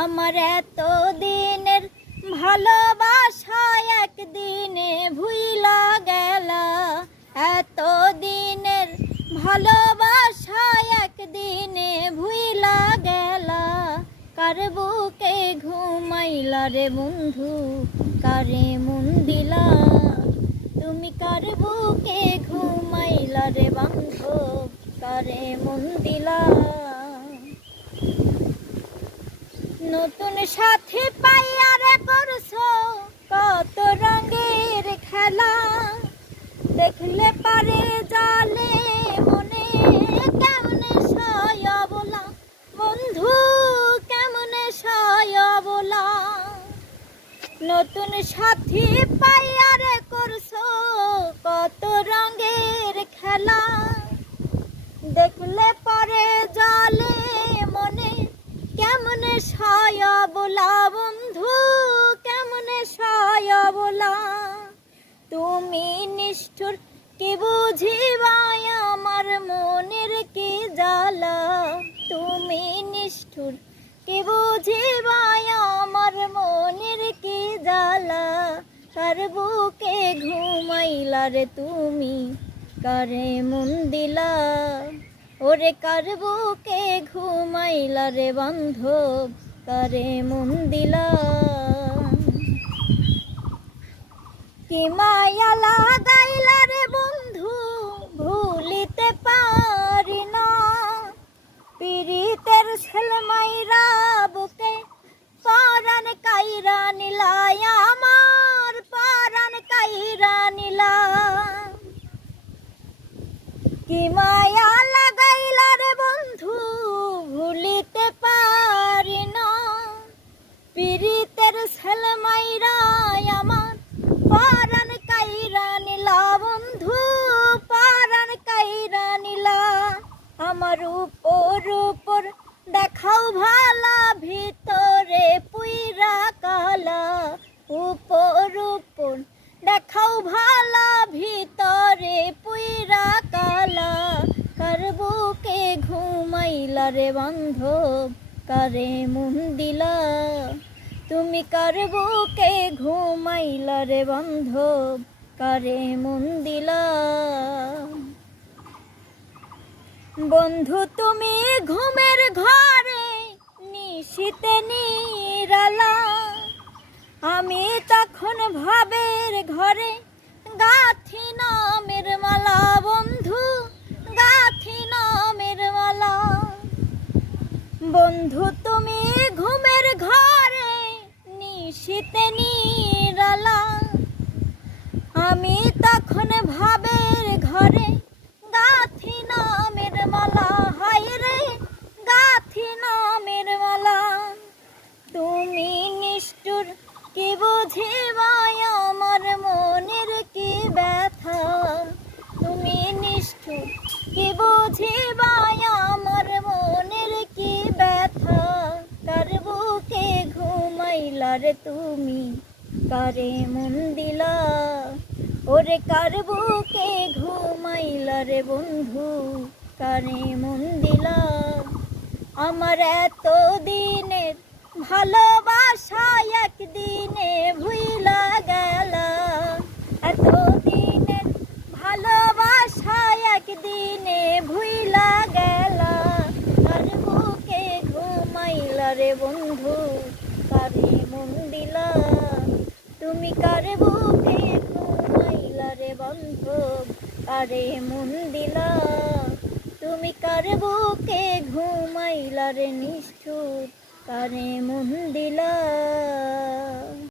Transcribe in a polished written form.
আমার এত দিনের ভালোবাসা একদিনে ভুইলা গেলা। এত দিনের ভালোবাসা একদিনে ভুইলা গেলা। কার বুকে ঘুমাইলা রে বন্ধু, কারে মন দিলা? তুমি কার বুকে ঘুমাইলা রে বান্ধব, কারে মন দিলা? নতুন সাথী পাইয়া রে করছো কত রঙের খেলা। দেখলে পারে জালে মনে কেমনে সয় বলা, বন্ধু কেমনে সয় বলা। নতুন সাথী পাইয়া রে করছো কত রঙের খেলা। দেখলে পারে জালে মনে কেমনে সয় বলা, বন্ধু কেমনে সয় বলা। তুমি নিষ্ঠুর কি বুঝিবাই আমার মনের কি জ্বালা। তুমি নিষ্ঠুর কি বুঝিবাই আমার মনের কি জ্বালা। কার বুকে ঘুমাইলা রে তুমি, কারে মন দিলা? ওরে কার বুকে ঘুমাইলা রে বান্ধব, কারে মন দিলা? কি মায়া লাগাইলা রে বন্ধু, ভুলিতে পারি না। পীড়িতের ছেলমাইরা বুকে পরাণ কাইরা নিলা, আমার পরাণ কাইরা নিলা। কি মায়া লাগাইলা রে বন্ধু, ভুলিতে পারি না। পীড়িতের ছেলমাইরা আমার পরাণ কাইরা নিলা, বন্ধু পরাণ কাইরা নিলা। আমার উপর দেখাও ভালা, ভিতরে পুইরা কালা। উপর দেখাও ভালা, ভিতরে পুইরা কালা। কার বুকে ঘুমাইলা রে বান্ধব, কারে মন দিলা? তুমি কার বুকে ঘুমাইলা রে বান্ধব, কারে মন দিলা? বন্ধু তুমি ঘুমের ঘরে নিশীতে নিরালা। আমি তখন ভাবের ঘরে গাঁথি নামের মালা, বন্ধু গাঁথি নামের মালা। বন্ধু তুমি ঘুমের ঘরে নিশীতে নিরালা। আমি তখন ভাবের ঘরে গাঁথি নামের মালা। হায় রে গাঁথি নামের মালা। তুমি নিষ্ঠুর কি বুঝিবাই আমার মনের কি ব্যথা। তুমি নিষ্ঠুর কি বুঝিবাই আমার মনের কি ব্যথা। কার বুকে ঘুমাইলা রে তুমি, কারে মন দিলা? ওরে কার বুকে ঘুমাইলা রে বন্ধু, কারে মন দিলা? আমার এত দিনের ভালোবাসা একদিনে ভুইলা গেলা। এত দিনের ভালোবাসা একদিনে ভুইলা গেলা। কার বুকে ঘুমাইলা রে বন্ধু, কারে মন দিলা? তুমি কার বুকে ঘুমাইলা রে বান্ধব, কারে মন দিলা? তুমি কার বুকে ঘুমাইলা রে নিষ্ঠুর, কারে মন দিলা?